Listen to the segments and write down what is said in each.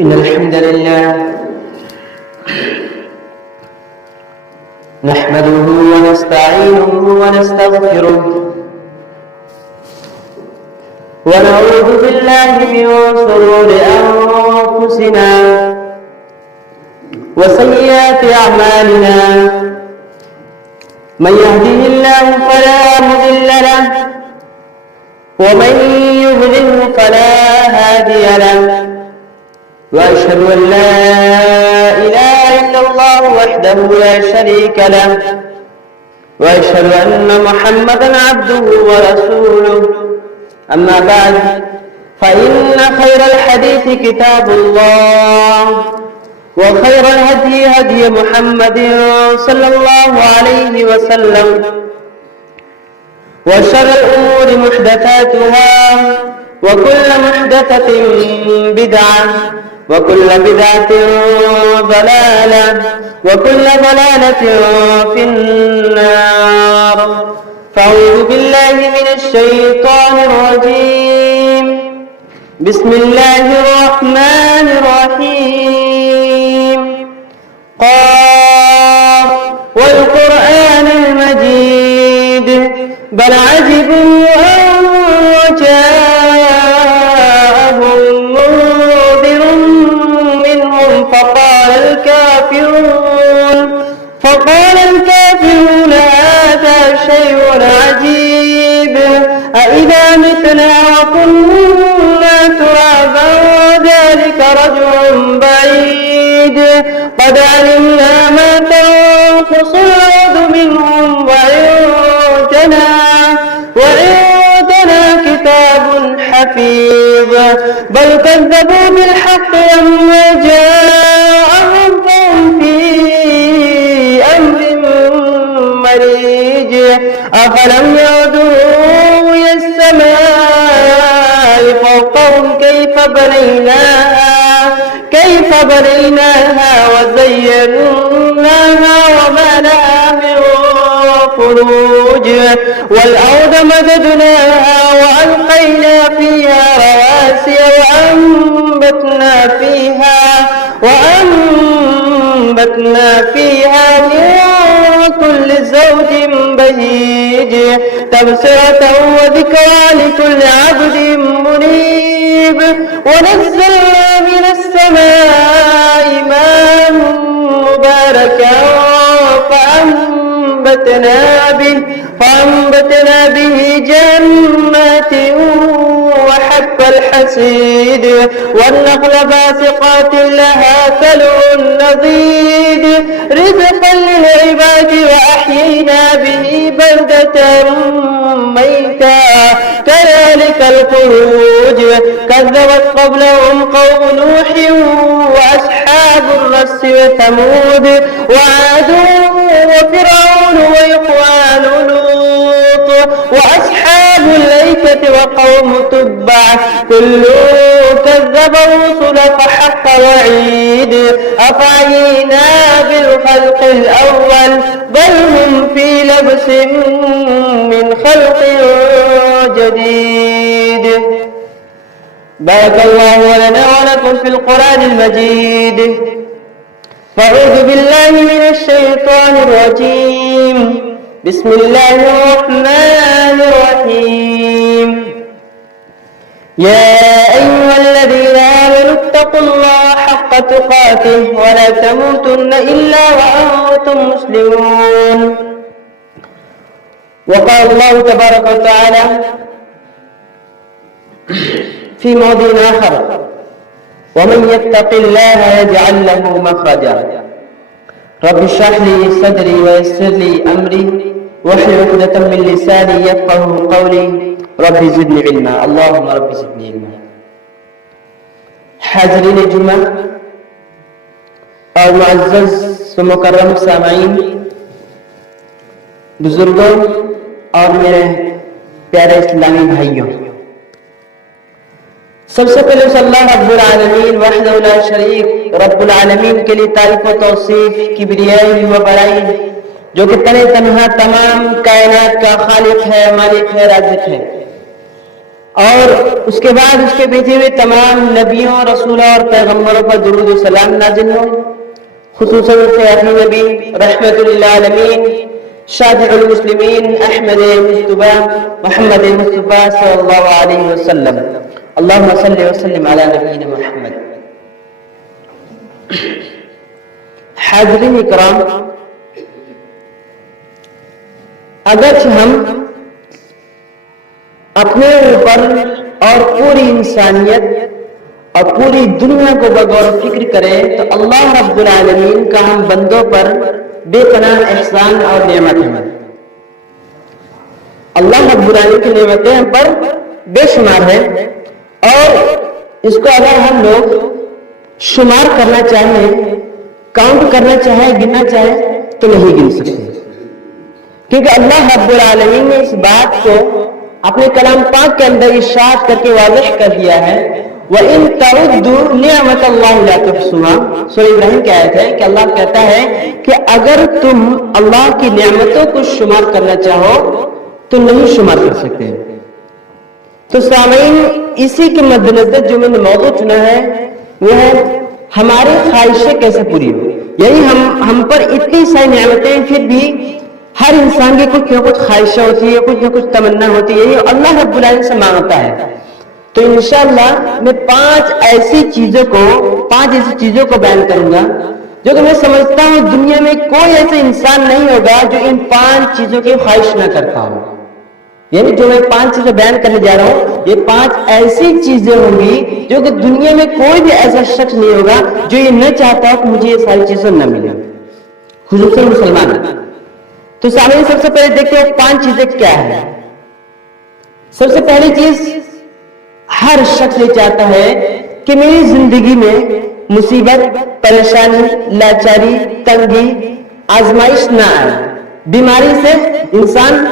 إن الحمد لله نحمده ونستعينه ونستغفره ونعوذ بالله من شرور أنفسنا وسيئات أعمالنا من يهده الله فلا مضل له ومن يضلله فلا هادي له وأشهد أن لا إله إلا الله وحده لا شريك له وأشهد أن محمدا عبده ورسوله أما بعد فإن خير الحديث كتاب الله وخير الهدي هدي محمد صلى الله عليه وسلم وشر الأمور محدثاتها وكل محدثة بدعة وكل بدعة ضلالة وكل ضلالة في النار فأعوذ بالله من الشيطان الرجيم بسم الله الرحمن الرحيم قاف والقرآن المجيد بل عجبوا أن جاءهم منذر منهم فقال الكافرون هذا شيء عجيب أإذا متنا وكنا ترابا ذلك رجل بعيد قد علمنا ما تنقص الأرض منهم وعندنا كتاب حفيظ بل كذبوا بالحق لما جاءهم فهم في أمر مريج أفلم يعودوا إلى السماء فوقهم كيف بنيناها وزيناها وما لها من فروج والأرض مددناها وألقينا فيها رواسي وأنبتنا فيها من كل زوج بهيج تبصرة وذكرى لكل عبد منيب ونزلنا من السماء ماء مباركا فأنبتنا به جنات وحب الحصيد والنخل باسقات لها طلع نضيد رزقا للعباد وأحيينا به بلدة ميتا كذلك الخروج كذبت قبلهم قوم نوح وأصحاب الرس وثمود وعاد وفرعون وإخوان لوط وأصحاب الأيكة وقوم تبع كل كذب الرسل فحق وعيد أفعينا بالخلق الأول بل هم في لبس من خلق جديد. بارك الله لنا ولكم في القرآن المجيد. أعوذ بالله من الشيطان الرجيم. بسم الله الرحمن الرحيم. يا أيها الذين آمنوا اتقوا الله حق تقاته ولا تموتن إلا وأنتم مسلمون. وقال الله تبارك وتعالى في موضع آخر ومن يتق الله يجعل له مخرجا رب اشرح لي صدري ويسر لي أمري واحلل عقدة من لساني يفقهوا قولي رب زدني علما اللهم رب زدني علما. حاضرین جمعہ اور معزز و مکرم سامعین، بزرگوں اور میرے پیارے اسلامی بھائیوں، سب سے پہلے صلی اللہ رب العالمین وحدہ لا شریک رب العالمین کے لیے تعریف و توصیف کبریائی و بڑائی، جو کہ تنہا تمام کائنات کا خالق ہے، مالک ہے، رازق ہے۔ اور اس کے بعد اس کے بھیجے ہوئے تمام نبیوں رسولوں اور پیغمبروں پر درود و سلام نازل ہو، خصوصاً آخری نبی رحمت للعالمین شافع المسلمین احمد مصطفیٰ محمد مصطفیٰ صلی اللہ علیہ وسلم۔ اللہم صلی وسلم علی نبینا محمد۔ حاضرین اکرام، اگرچہ ہم اپنے اوپر اور پوری انسانیت اور پوری دنیا کو بغور فکر کریں تو اللہ رب العالمین کا ہم بندوں پر بے پناہ احسان اور نعمت ہے۔ اللہ رب العالمین کی نعمتیں ہم پر بے شمار ہے، اور اس کو اگر ہم لوگ شمار کرنا چاہیں، کاؤنٹ کرنا چاہیں، گننا چاہیں تو نہیں گن سکتے، کیونکہ اللہ رب العالمین نے اس بات کو اپنے کلام پاک کے اندر ارشاد کر کے واضح کر دیا ہے، وَإِن تَعُدُّوا نِعْمَةَ اللَّهِ لَا تُحْصُوهَا۔ سورہ ابراہیم کی آیت ہے کہ اللہ کہتا ہے کہ اگر تم اللہ کی نعمتوں کو شمار کرنا چاہو تو نہیں شمار کر سکتے۔ تو سامعین، اسی کے مد نظر جو میں نے موضوع چنا ہے وہ ہے ہماری خواہشیں کیسے پوری ہو۔ یعنی ہم پر اتنی ساری نعمتیں، پھر بھی ہر انسان کی کچھ نہ کچھ خواہشیں ہوتی ہے، کچھ نہ کچھ تمنا ہوتی ہے، یہ اللہ رب العالمین سے مانگتا ہے۔ تو انشاءاللہ میں پانچ ایسی چیزوں کو بیان کروں گا جو کہ میں سمجھتا ہوں دنیا میں کوئی ایسا انسان نہیں ہوگا جو ان پانچ چیزوں کی خواہش نہ کرتا ہو۔ یعنی جو میں پانچ چیزیں بیان کرنے جا رہا ہوں، یہ پانچ ایسی چیزیں ہوں گی جو کہ دنیا میں کوئی بھی ایسا شخص نہیں ہوگا جو یہ نہ چاہتا ہو کہ مجھے یہ ساری چیزیں نہ ملیں، خصوصاً مسلمان۔ تو سامنے سب سے پہلے دیکھتے ہیں پانچ چیزیں کیا ہے۔ سب سے پہلی چیز، ہر شخص یہ چاہتا ہے کہ میری زندگی میں مصیبت، پریشانی، لاچاری، تنگی، آزمائش نہ آئے، بیماری سے انسان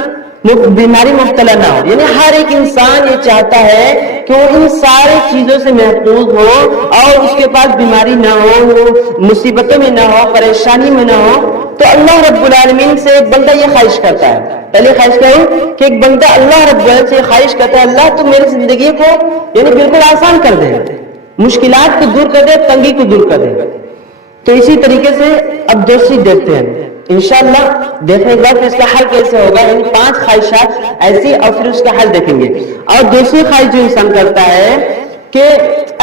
بیماری مبتلا نہ ہو۔ یعنی ہر ایک انسان یہ چاہتا ہے کہ وہ ان ساری چیزوں سے محفوظ ہو اور اس کے پاس بیماری نہ ہو، وہ مصیبتوں میں نہ ہو، پریشانی میں نہ ہو۔ تو اللہ رب العالمین سے ایک بندہ یہ خواہش کرتا ہے، پہلے خواہش کیا ہے کہ ایک بندہ اللہ رب العالمین سے خواہش کرتا ہے، اللہ تو میری زندگی کو یعنی بالکل آسان کر دے، مشکلات کو دور کر دے، تنگی کو دور کر دے۔ تو اسی طریقے سے اب دوسری دیکھتے ہیں انشاءاللہ، دیکھنے کے بعد اس کا حل کیسے ہوگا، یعنی پانچ خواہشات ایسی اور پھر اس کا حل دیکھیں گے۔ اور دوسری خواہش جو انسان کرتا ہے کہ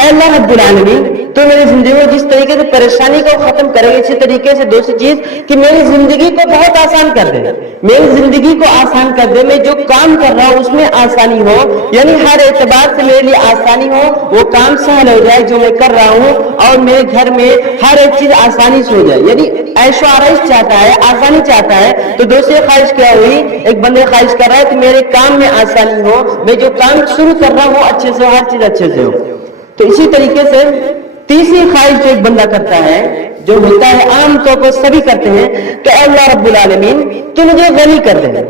اے اللہ رب العالمین تو میری زندگی میں جس طریقے سے پریشانی کو ختم کرے گا، اسی طریقے سے دوسری چیز کہ میری زندگی کو بہت آسان کر دے، میری زندگی کو آسان کر دے، میں جو کام کر رہا ہوں اس میں آسانی ہو، یعنی ہر اعتبار سے میرے لیے آسانی ہو، وہ کام سہل ہو جائے جو میں کر رہا ہوں، اور میرے گھر میں ہر ایک چیز آسانی سے ہو جائے، یعنی عیش و آرائش چاہتا ہے، آسانی چاہتا ہے۔ تو دوسری خواہش کیا ہوئی، ایک بندے خواہش کر رہا ہے کہ میرے کام میں آسانی ہو، میں جو کام شروع کر رہا ہوں اچھے سے ہو، ہر چیز اچھے سے ہو۔ تو اسی طریقے سے تیسری خواہش جو ایک بندہ کرتا ہے، جو ہوتا ہے عام طور پر سبھی کرتے ہیں کہ اے اللہ رب العالمین تو مجھے غنی کر دے۔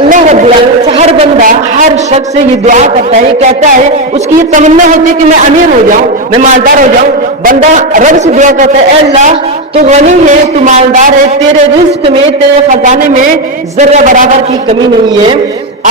اللہ رب العالمین سے ہر بندہ، ہر شخص سے یہ دعا کرتا ہے، یہ کہتا ہے، اس کی یہ تمنا ہوتی ہے کہ میں امیر ہو جاؤں، میں مالدار ہو جاؤں۔ بندہ رب سے دعا کرتا ہے، اے اللہ تو غنی ہے، تو مالدار ہے، تیرے رزق میں، تیرے خزانے میں ذرہ برابر کی کمی نہیں ہے۔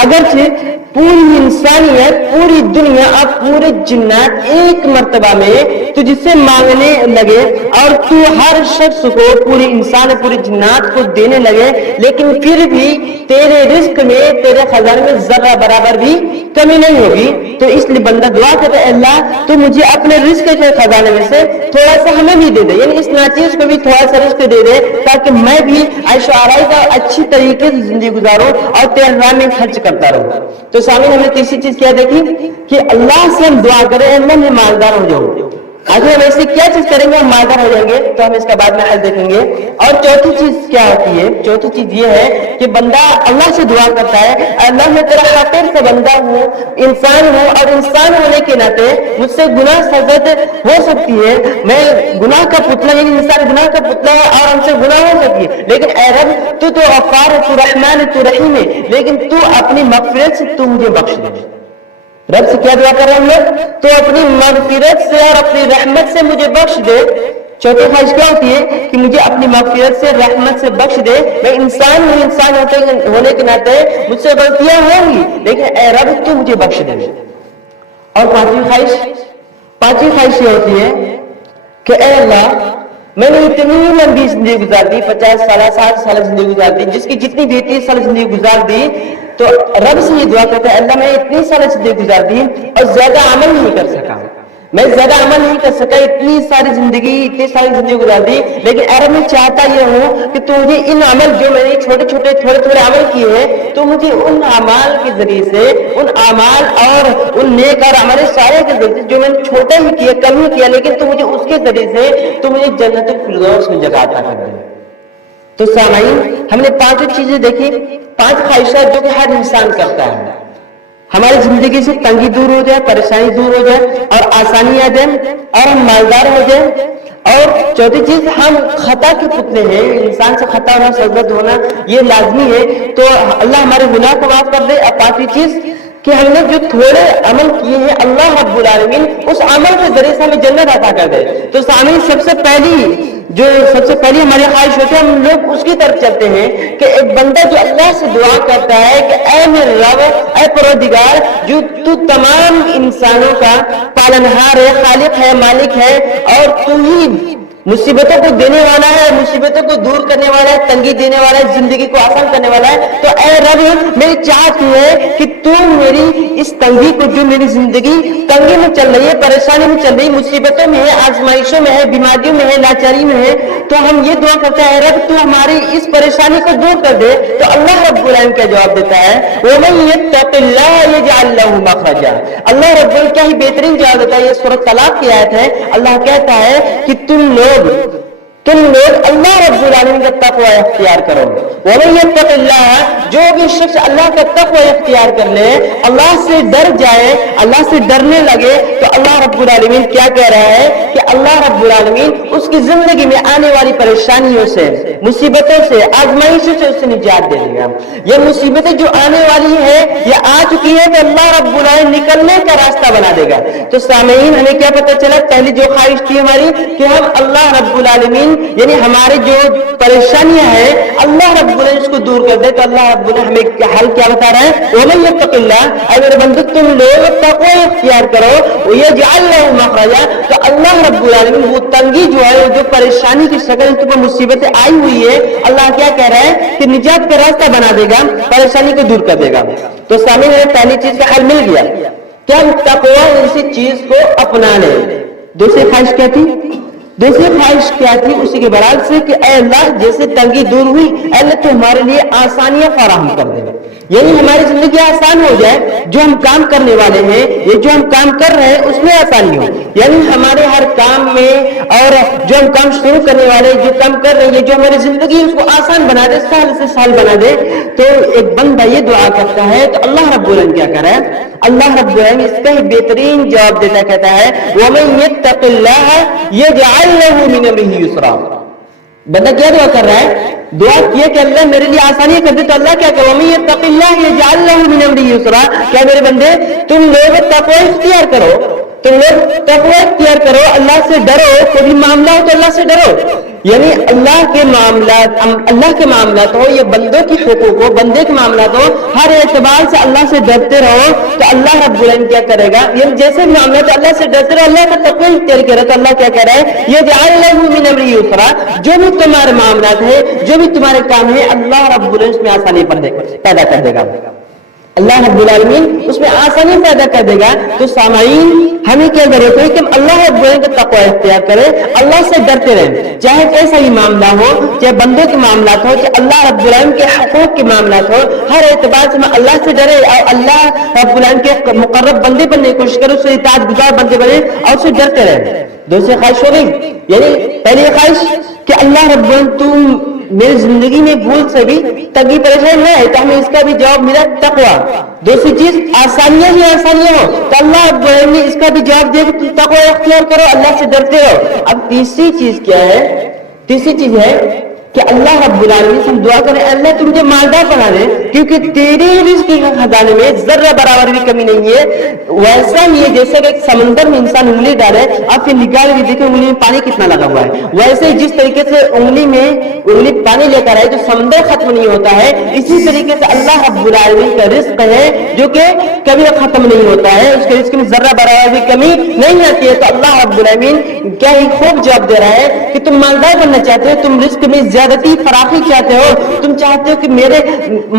اگرچہ پوری انسانیت، پوری دنیا، اب پورے جنات ایک مرتبہ میں تجھ سے مانگنے لگے اور تو ہر شخص کو، پوری انسان پوری جنات کو دینے لگے، لیکن پھر بھی تیرے رزق میں، تیرے خزانے میں ذرہ برابر بھی کمی نہیں ہوگی۔ تو اس لیے بندہ دعا کرتا ہے، اللہ تو مجھے اپنے رزق کے خزانے میں سے تھوڑا سا ہمیں بھی دے دے، یعنی اس ناچیز کو بھی تھوڑا سا رزق دے دے تاکہ میں بھی عیش و آرائش کا اچھی طریقے سے زندگی گزاروں اور تیرے راہ میں خرچ کرتا رہوں۔ تو سامنے ہمیں تیسری چیز کیا دیکھی کہ اللہ سے ہم دعا کریں، اللہ میں مالدار ہو جاؤں۔ آگے ہم ایسی کیا چیز کریں گے ہم مالدار ہو جائیں گے، تو ہم اس کا بعد میں حل دیکھیں گے۔ اور چوتھی چیز کیا ہوتی ہے، چوتھی چیز یہ ہے کہ بندہ اللہ سے دعا کرتا ہے، اللہ میں تیرا حقیر سے بندہ ہوں، انسان ہوں، اور انسان ہونے کے ناطے مجھ سے گناہ سرزد ہو سکتی ہے، میں گناہ کا پتلا، یعنی انسان گناہ کا پتلا ہے اور ہم سے گناہ ہو سکتی ہے، لیکن اے رب تو غفار ہے، تو رحمان ہے، تو رحیم ہے، لیکن تو اپنی مغفرت سے تو مجھے بخش دے۔ رب سے کیا دعا کر رہے ہیں ہم لوگ، تو اپنی مغفرت سے اور اپنی رحمت سے مجھے بخش دے۔ چوتھی خواہش کیا ہوتی ہے کہ مجھے اپنی مغفرت سے، رحمت سے بخش دے۔ میں انسان ہوں، انسان ہونے کے ناطے مجھ سے غلطیاں ہوں گی، لیکن اے رب تو مجھے بخش دے۔ اور پانچویں خواہش یہ ہوتی ہے کہ اے اللہ میں نے اتنی لمبی زندگی گزار دی، 50 سال 60 سال زندگی گزار دی، جس کی جتنی بھی 30 سال زندگی گزار دی، تو رب سے یہ دعا کرتا ہے اللہ میں اتنی سال زندگی گزار دی اور زیادہ عمل نہیں کر سکا، میں زیادہ عمل نہیں کر سکا، اتنی ساری زندگی گزار دی، لیکن اگر میں چاہتا یہ ہوں کہ تو مجھے ان عمل جو میں نے چھوٹے تھوڑے عمل کیے ہیں، تو مجھے ان اعمال کے ذریعے سے، ان اعمال اور ان نیک اور عمل سارے کے ذریعے سے جو میں نے چھوٹا ہی کیا، کم ہی کیا، لیکن تو مجھے اس کے ذریعے سے تو مجھے جنت الفردوس میں جگہ عطا کر دے۔ تو سامعین، ہم نے 5 چیزیں دیکھی، 5 خواہشات جو کہ ہر انسان کرتا ہے، ہماری زندگی سے تنگی دور ہو جائے، پریشانی دور ہو جائے اور آسانی آ جائے اور ہم مالدار ہو جائیں۔ اور چوتھی چیز، ہم خطا کے پتلے ہیں، انسان سے خطا ہونا، سرزد ہونا یہ لازمی ہے، تو اللہ ہمارے گناہ کو معاف کر دے۔ اور 5ویں چیز کہ ہم نے جو تھوڑے عمل کیے ہیں اللہ رب العالمین اس عمل کے ذریعے سے ہمیں جنت عطا کر دے۔ تو سامعین، سب سے پہلی ہماری خواہش ہوتی ہے، ہم لوگ اس کی طرف چلتے ہیں کہ ایک بندہ جو اللہ سے دعا کرتا ہے کہ اے میرے رب، اے پروردگار، جو تو تمام انسانوں کا پالنہار ہے، خالق ہے، مالک ہے، اور تو ہی مصیبتوں کو دینے والا ہے، مصیبتوں کو دور کرنے والا ہے، تنگی دینے والا ہے، زندگی کو آسان کرنے والا ہے، تو اے رب میری چاہت ہے کہ تو میری اس تنگی کو، جو میری زندگی تنگی میں چل رہی ہے، پریشانی میں چل رہی ہے، مصیبتوں میں ہے، آزمائشوں میں ہے، بیماریوں میں ہے، لاچاری میں ہے، تو ہم یہ دعا کرتے ہیں اے رب تو ہماری اس پریشانی کو دور کر دے۔ تو اللہ رب العالمین کیا جواب دیتا ہے؟ وَمَن يَتَّقِ اللَّهَ يَجْعَل لَّهُ مَخْرَجًا۔ اللہ رب العالمین کیا ہی بہترین جواب دیتا ہے، یہ سورۃ طلاق کی آیت ہے۔ اللہ کہتا ہے کہ تم لوگ اللہ رب العالمین کا تقوی اختیار کرو۔ وَمَن يَتَّقِ اللَّهَ، جو بھی شخص اللہ کا تقوی اختیار کر لے، اللہ سے ڈر جائے، اللہ سے ڈرنے لگے، تو اللہ رب العالمین کیا کہہ رہا ہے کہ اللہ رب العالمین اس کی زندگی میں آنے والی پریشانیوں سے، مصیبتوں سے، آزمائشوں سے اسے نجات دے دے گا۔ یہ مصیبتیں جو آنے والی ہے یا آ چکی ہے، تو اللہ رب العالمین نکلنے کا راستہ بنا دے گا۔ تو سامعین، ہمیں کیا پتہ چلا؟ پہلی جو خواہش تھی ہماری کہ ہم اللہ رب العالمین یعنی ہمارے جو پریشانیاں ہیں اللہ رب العالمین اس کو دور کر دے، تو اللہ رب العالمین ہمیں حل کیا بتا رہا ہے؟ وَمَن يَتَّقِ اللَّهَ، اے میرے بندو تم لوگ تقوی اختیار کرو، وَيَجْعَل لَّهُ مَخْرَجًا، تو اللہ رب العالمین وہ تنگی جو ہے، جو پریشانی کی شکل تم پر مصیبتیں آئی ہوئی ہے، اللہ کیا کہہ رہا ہے کہ نجات کا راستہ بنا دے گا، پریشانی کو دور کر دے گا۔ تو سامنے ہمیں پہلی چیز کا حل مل گیا کہ ہم تقوی اسی چیز کو اپنا لیں۔ دوسری خواہش کیا تھی؟ اسی کے برعکس سے کہ اے اللہ جیسے تنگی دور ہوئی، اے اللہ تو ہمارے لیے آسانیاں فراہم کر دے، یعنی ہماری زندگی آسان ہو جائے، جو ہم کام کرنے والے ہیں، یہ جو ہم کام کر رہے ہیں اس میں آسانی ہو، یعنی ہمارے ہر کام میں، اور جو ہم کام شروع کرنے والے جو کام کر رہے ہیں، جو ہماری زندگی اس کو آسان بنا دے، سہل سے سہل بنا دے۔ تو ایک بندہ یہ دعا کرتا ہے تو اللہ رب العالمین کیا کر رہا ہے؟ اللہ رب العالمین اس کا ہی بہترین جواب دیتا کہتا ہے وَمَن يَتَّقِ اللَّهَ يَجْعَل لَّهُ مِنْ أَمْرِهِ يُسْرًا۔ بندہ کیا دعا کر رہا ہے؟ دعا کیا کہ اللہ میرے لیے آسانی کر دے، تو اللہ کیا کہ وَمَن يَتَّقِ اللَّهَ يَجْعَل لَّهُ مِنْ أَمْرِهِ يُسْرًا۔ کیا میرے بندے تم لوگ تقوی اختیار کرو، اللہ سے ڈرو، کوئی بھی معاملہ ہو تو اللہ سے ڈرو، یعنی اللہ کے معاملات ہو یا بندوں کی حقوق ہو، بندے کے معاملات ہو، ہر اعتبار سے اللہ سے ڈرتے رہو، تو اللہ رب العالمین کیا کرے گا؟ یعنی جیسے معاملات اللہ سے ڈرتے رہو، اللہ کا تقوی اختیار کرے، تو اللہ کیا کہہ رہا ہے؟ یجعل لہ من امرہ یسرا، جو بھی تمہارے معاملات ہیں، جو بھی تمہارے کام ہیں، اللہ رب العالمین اس میں آسانی پیدا کر دے گا، اللہ رب العالمین اس میں آسانی پیدا کر دے گا۔ تو سامعین، ہمیں کیا ضرورت ہے کہ ہم اللہ رب العالمین کا تقوی اختیار کریں، اللہ سے ڈرتے رہیں، چاہے کیسا ہی معاملہ ہو، چاہے بندوں کے معاملات ہو، چاہے اللہ رب العالمین کے حقوق کے معاملات ہو، ہر اعتبار سے ہم اللہ سے ڈرے اور اللہ رب العالمین کے مقرب بندے بننے کی کوشش کریں، اس سے اطاعت گزار بندے بنے اور اسے ڈرتے رہیں۔ دوسری خواہش ہو گئی، یعنی پہلی خواہش کہ اللہ رب العالمین تم میری زندگی میں بھول سے بھی تنگی پریشانی نہ ہے، تو ہمیں اس کا بھی جواب ملا تقوی۔ دوسری چیز آسانیاں ہی آسانیاں ہو، تو اللہ رب العالمین نے اس کا بھی جواب دے کہ تم تقوی اختیار کرو، اللہ سے ڈرتے رہو۔ اب تیسری چیز کیا ہے؟ تیسری چیز ہے کہ اللہ رب العالمین سے ہم دعا کریں اللہ تو مجھے مالدار بنا دے، کیونکہ تیرے رزق کے خزانے میں ذرہ برابر بھی کمی نہیں ہے. ویسا ہی ہے جیسے کہ سمندر میں انسان انگلی ڈالے, اب پھر نکال کے دیکھے انگلی میں پانی کتنا لگا ہوا ہے, ویسے جس طریقے سے انگلی پانی لے کر آئے تو سمندر ختم نہیں ہوتا ہے, اسی طریقے سے اللہ رب العالمین کا رزق ہے جو کہ کبھی ختم نہیں ہوتا ہے, اس کے رزق میں ذرہ برابر بھی کمی نہیں آتی ہے. تو اللہ رب العالمین کیا ہی خوب جواب دے رہا ہے کہ تم مالدار بننا چاہتے ہو, تم رزق میں زیادتی فراخی چاہتے ہو, تم چاہتے ہو کہ میرے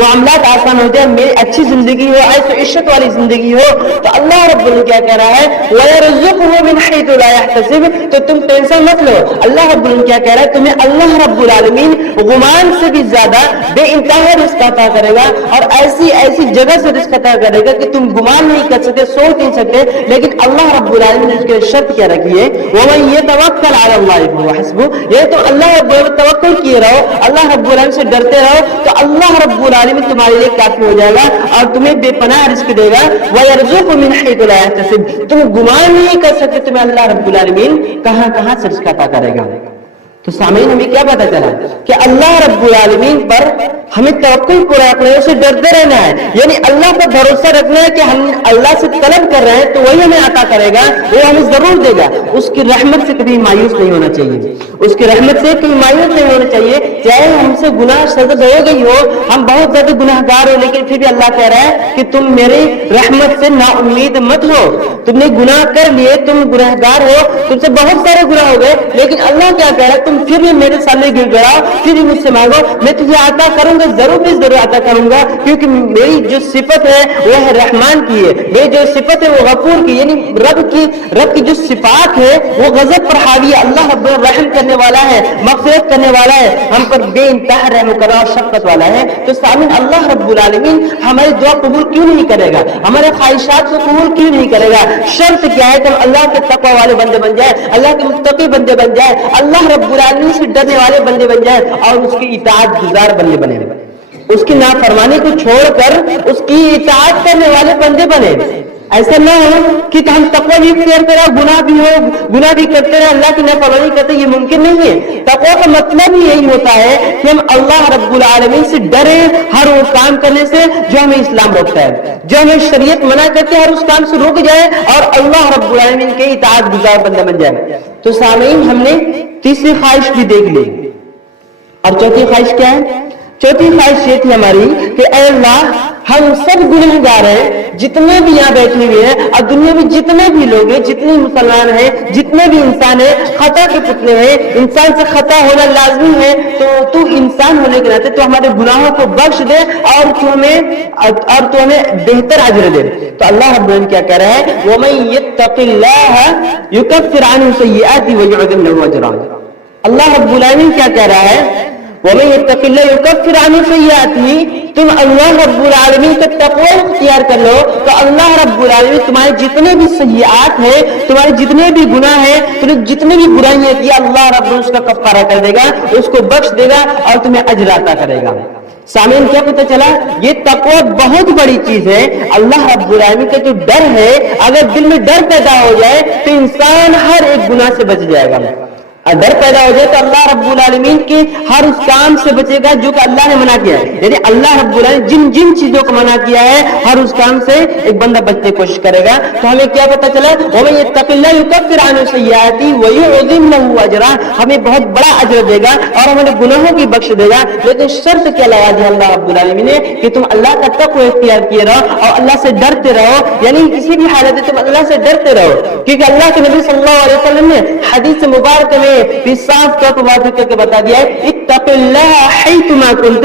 معاملات آسان ہو جائے, میری اچھی زندگی ہو, عیش و عشرت والی زندگی ہو, تو اللہ رب العالمین کیا کہہ رہا ہے وَيَرْزُقْهُ مِنْ حَيْثُ لَا يَحْتَسِبُ, تو تم ٹینشن مت لو. اللہ رب العالمین کیا کہہ رہا ہے, تمہیں اللہ رب العالمین گمان سے بھی زیادہ بے انتہا رزق عطا کرے گا, اور ایسی جگہ سے رزق عطا کرے گا کہ تم گمان نہیں کر سکتے, سوچ نہیں سکتے. لیکن اللہ رب العالمین نے اس کے شرط کیا رکھی ہے, وَمَن يَتَوَكَّلْ عَلَى اللَّهِ فَهُوَ حَسْبُهُ, یہ تو اللہ رب العالمین توکل کیے رہو, اللہ رب العالمین سے ڈرتے رہو, تو اللہ رب العالمین تمہارے لیے کافی ہو جائے گا اور تمہیں بے پناہ رزق دے گا. وَيَرْزُقْهُ مِنْ حَيْثُ لَا يَحْتَسِبُ, تم گمان نہیں کر سکتے تمہیں اللہ رب العالمین کہاں سے رزق عطا کرے گا. تو سامعین ہمیں کیا پتا چلا کہ اللہ رب العالمین پر ہمیں توکل پورا رکھنا ہے, اسے ڈرتے رہنا ہے, یعنی اللہ پر بھروسہ رکھنا ہے کہ ہم اللہ سے طلب کر رہے ہیں تو وہی ہمیں عطا کرے گا, وہ ہمیں ضرور دے گا. اس کی رحمت سے کبھی مایوس نہیں ہونا چاہیے, اس کی رحمت سے کبھی مایوس نہیں ہونا چاہیے, چاہے ہم سے گناہ سرزد ہو گئی ہو, ہم بہت زیادہ گناہ گار ہو, لیکن پھر بھی اللہ کہہ رہا ہے کہ تم میری رحمت سے نا امید مت ہو. تم نے گناہ کر لیے, تم گناہ گار ہو, تم سے بہت سارے گناہ ہو گئے, لیکن اللہ کیا کہہ رہا ہے, تم پھر بھی میرے سامنے گر گڑاؤ, پھر بھی مجھ سے مانگو, میں تجھے عطا کروں گا, ضرور عطا کروں گا, کیونکہ میری جو صفت ہے وہ ہے رحمان کی ہے, میری جو صفت ہے وہ غفور کی, یعنی رب کی جو صفات ہے وہ غضب پر حاوی ہے. اللہ رب رحم کرنے والا ہے, مغفرت کرنے والا ہے, ہم پر بے انتہا رحم کرنے اور شفقت والا ہے. تو سامعین اللہ رب العالمین ہماری دعا قبول کیوں نہیں کرے گا, ہمارے خواہشات کو قبول کیوں نہیں کرے گا؟ شرط کیا ہے کہ ہم اللہ کے تقوی والے بندے بن جائے, اللہ کے متقی بندے بن جائے, اللہ رب العالمین سے ڈرنے والے بندے بن جائے, اور اس کی اطاعت گزار بندے بنے, اس کی نافرمانی کو چھوڑ کر اس کی اطاعت کرنے والے بندے بنے. ایسا نہ ہو کہ ہم تقوی بھی اختیار کریں, گناہ بھی کرتے رہے, اللہ کی نافرمانی کرتے, یہ ممکن نہیں ہے. تقوی کا مطلب ہی یہی ہوتا ہے کہ ہم اللہ رب العالمین سے ڈریں ہر وہ کام کرنے سے جو ہمیں اسلام روکتا ہے, جو ہمیں شریعت منع کرتے ہیں ہر اس کام سے رک جائے, اور اللہ رب العالمین کے اطاعت گزار بندہ بن جائے. تو سامعین ہم نے تیسری خواہش بھی دیکھ لی, اور چوتھی خواہش کیا ہے؟ چوتھی خواہش یہ تھی ہماری کہ اے اللہ ہم سب گنہگار ہیں, جتنے بھی یہاں بیٹھے ہوئے ہیں, اور دنیا میں جتنے بھی لوگ ہیں, جتنے مسلمان ہیں, جتنے بھی انسان ہیں, خطا کے پتلے ہیں, انسان سے خطا ہونا لازمی ہے. تو انسان ہونے کے ناطے تو ہمارے گناہوں کو بخش دے, اور تو ہمیں بہتر اجر دے. تو اللہ رب العالمین کیا کہہ رہا ہے, وَمَن يَتَّقِ اللَّهَ يُكَفِّرْ عَنْهُ سَيِّئَاتِهِ وَيُعْظِمْ لَهُ أَجْرًا. اللہ رب العالمین کیا کہہ رہا ہے, وَمَن يَتَّقِ اللَّهَ يُكَفِّرْ عَنْهُ سَيِّئَاتِهِ, تم اللہ رب العالمین کا تقوی اختیار کر لو تو اللہ رب العالمین تمہارے جتنے بھی سیئات ہیں, تمہارے جتنے بھی گناہ ہیں, تم نے جتنے بھی برائیاں کی, اللہ رب العالمین اس کا کفارہ کر دے گا, اس کو بخش دے گا, اور تمہیں اجر عطا کرے گا. سامعین کیا پتہ چلا, یہ تقوی بہت بڑی چیز ہے. اللہ رب العالمین کا جو ڈر ہے, اگر دل میں ڈر پیدا ہو جائے تو انسان ہر ایک گناہ سے بچ جائے گا. ڈر پیدا ہو جائے تو اللہ رب العالمین کے ہر اس کام سے بچے گا جو کہ اللہ نے منع کیا ہے. یعنی اللہ رب العالمین جن چیزوں کو منع کیا ہے, ہر اس کام سے ایک بندہ بچنے کی کوشش کرے گا. تو ہمیں کیا پتہ چلا, وَمَن يَتَّقِ اللَّهَ يُكَفِّرْ عَنْهُ سَيِّئَاتِهِ وَيُعْظِمْ لَهُ أَجْرًا, ہمیں بہت بڑا اجر دے گا اور ہمیں گناہوں کی بخش دے گا. لیکن شرط کیا لگا دی اللہ رب العالمین نے کہ تم اللہ کا تقوی اختیار کیے رہو اور اللہ سے ڈرتے رہو, یعنی کسی بھی حالت میں تم اللہ سے ڈرتے رہو. کیونکہ اللہ کے نبی صلی اللہ علیہ وسلم نے حدیث مبارکہ میں بھی صاف طور پر واضح کر کے بتا دیا ہے, اتق اللہ حیثما کنت,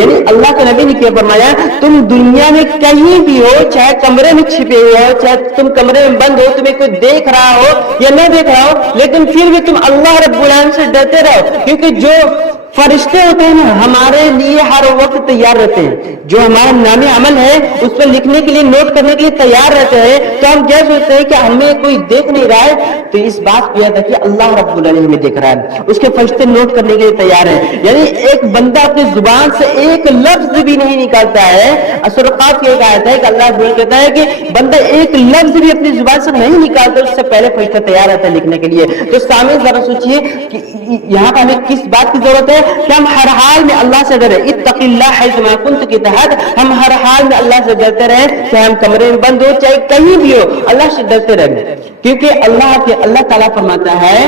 یعنی اللہ کے نبی نے کیا فرمایا, تم دنیا میں کہیں بھی ہو, چاہے کمرے میں چھپے ہوئے ہو, چاہے تم کمرے میں بند ہو, تمہیں کوئی دیکھ رہا ہو یا نہ دیکھ رہا ہو, لیکن پھر بھی تم اللہ رب العالمین سے ڈرتے رہو. کیونکہ جو فرشتے ہوتے ہیں نا, ہمارے لیے ہر وقت تیار رہتے ہیں, جو ہمارا نام عمل ہے اس پہ لکھنے کے لیے, نوٹ کرنے کے لیے تیار رہتے ہیں. تو ہم کیا سوچتے ہیں کہ ہمیں کوئی دیکھ نہیں رہا ہے, تو اس بات کو یاد ہے کہ اللہ رب العالمین ہمیں دیکھ رہا ہے, اس کے فرشتے نوٹ کرنے کے لیے تیار ہیں. یعنی ایک بندہ اپنی زبان سے ایک لفظ بھی نہیں نکالتا ہے. سورۃ کی ایک آیت ہے کہ اللہ کہتا ہے کہ بندہ ایک لفظ بھی اپنی زبان سے نہیں نکالتا, اس سے پہلے فرشتہ تیار رہتا ہے لکھنے کے لیے. تو سامنے ذرا سوچئے کہ یہاں پر ہمیں کس بات کی ضرورت ہے کہ ہم ہر حال میں اللہ سے ڈرے, اتقِ اللہ حیثما کنت کی تحت ہم ہر حال میں اللہ سے ڈرتے رہیں، چاہے ہم کمرے میں بند ہو چاہے کہیں بھی ہو، اللہ سے ڈرتے رہیں. کیونکہ اللہ تعالیٰ فرماتا ہے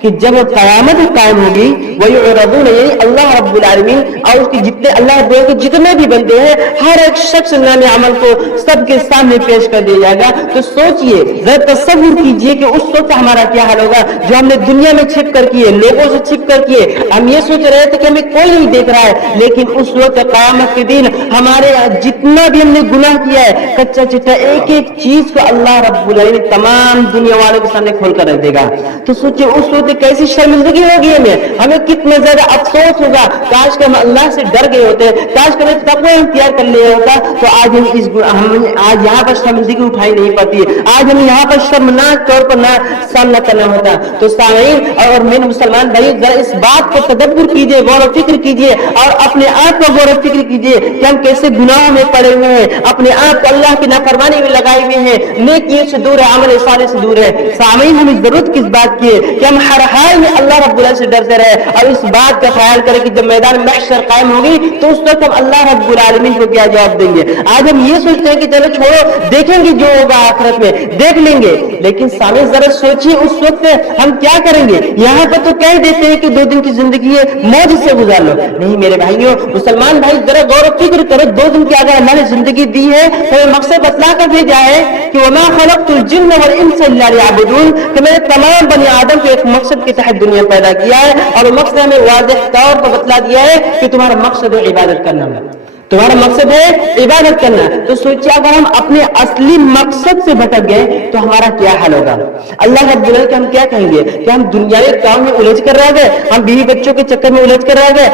کہ جب قیامت قائم ہوگی وَيُعْرَضُونَ، یعنی اللہ رب العالمین اور اس کے جتنے اللہ رب العالمین کے جتنے بھی بندے ہیں، ہر ایک شخص نام عمل کو سب کے سامنے پیش کر دیا جائے گا. تو سوچئے، ذرا تصور کیجئے کہ اس وقت ہمارا کیا حال ہوگا جو ہم نے دنیا میں چھپ کر کیے، لوگوں سے چھپ کر کیے. ہم یہ سوچ رہے تھے کہ ہمیں کوئی نہیں دیکھ رہا ہے، لیکن اس وقت قیامت کے دن ہمارے جتنا بھی ہم نے گناہ کیا ہے کچا چٹا ایک ایک چیز کو اللہ رب العالمین تمام دنیا والوں کے سامنے کھول کر رکھ دے گا. تو سوچئے اس وقت کیسی شرمندگی ہوگی ہمیں کتنا زیادہ افسوس ہوگا. کاش کہ ہم اللہ سے ڈر گئے ہوتے، کاش کہ ہمیں تقوی اختیار کر لیا ہوتا تو آج ہم آج یہاں پر شرمندگی اٹھائی نہیں پاتی، آج ہم یہاں پر شرمناک طور پر نہ سامنا کرنا ہوتا. تو سامعین اور میرے مسلمان بھائی، ذرا اس بات کو تدبر کیجئے، غور و فکر کیجئے اور اپنے آپ کو غور و فکر کیجئے کہ ہم کیسے گناہوں میں پڑے ہوئے ہیں، اپنے آپ کو اللہ کی نافرمانی میں لگائے ہوئے ہیں، نیکیوں سے دور ہے، عمل صالح سے دور ہے. سامعین، ہمیں ضرورت کس بات کی ہے کہ ہم ہر حال میں اللہ رب العالمین سے ڈرتے رہے اور اس بات کا خیال کریں کہ جب میدان محشر قائم ہوگی تو اس وقت ہم اللہ رب العالمین کو کیا جواب دیں گے. آج ہم یہ سوچتے ہیں کہ چلو چھوڑو، دیکھیں گے جو ہوگا آخرت میں دیکھ لیں گے، لیکن سامنے ذرا سوچیے اس وقت ہم کیا کریں گے. یہاں پر تو کہہ دیتے ہیں کہ 2 دن کی زندگی ہے، موج سے گزار لو. نہیں میرے بھائیوں مسلمان بھائی، ذرا غور و فکر کرو. 2 دن کی اگر اللہ نے زندگی دی ہے تو مقصد بتلا کر بھیجا ہے کہ وما خلقت الجن والانس الا ليعبدون، کہ میں نے تمام بنی آدم کو ایک مقصد کے تحت دنیا پیدا کیا ہے اور وہ مقصد ہمیں واضح طور پر بتلا دیا ہے کہ تمہارا مقصد ہے عبادت کرنا، تمہارا مقصد ہے عبادت کرنا. تو سوچیے اگر ہم اپنے اصلی مقصد سے بھٹک گئے تو ہمارا کیا حال ہوگا. اللہ رب العالمین ہم کیا کہیں گے کہ ہم دنیاوی کام میں الجھ کر رہ گئے، ہم بیوی بچوں کے چکر میں الجھ کر رہ گئے،